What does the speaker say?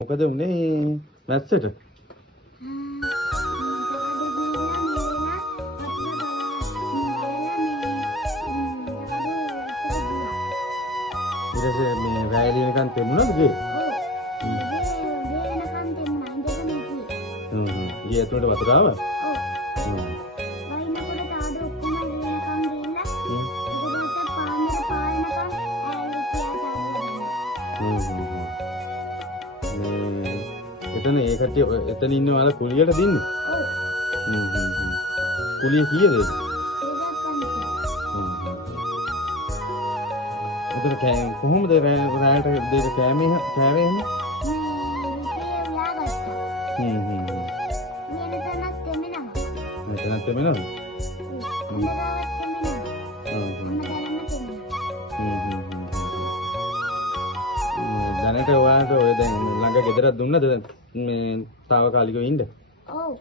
මොකද උනේ මැස්සට? ඊට පස්සේ මේ රැලි වෙනකන් තෙමුණාද ගේ? ගේ ඇතුළට වතුර ආවා? එතන ඒ කට්ටිය එතන ඉන්න වල කුලියට දින්නේ. ඔව්. කුලිය කීයද? එතන කොහොමද රැයට දෙක කෑවේ එහෙම? මෙතනත් තෙමෙනවද? දැනට ඔයාලට ඔය දැන් ළඟ ගෙදරක් දුන්නද මේ తాවකාලිකව ඉන්න? ඔව්.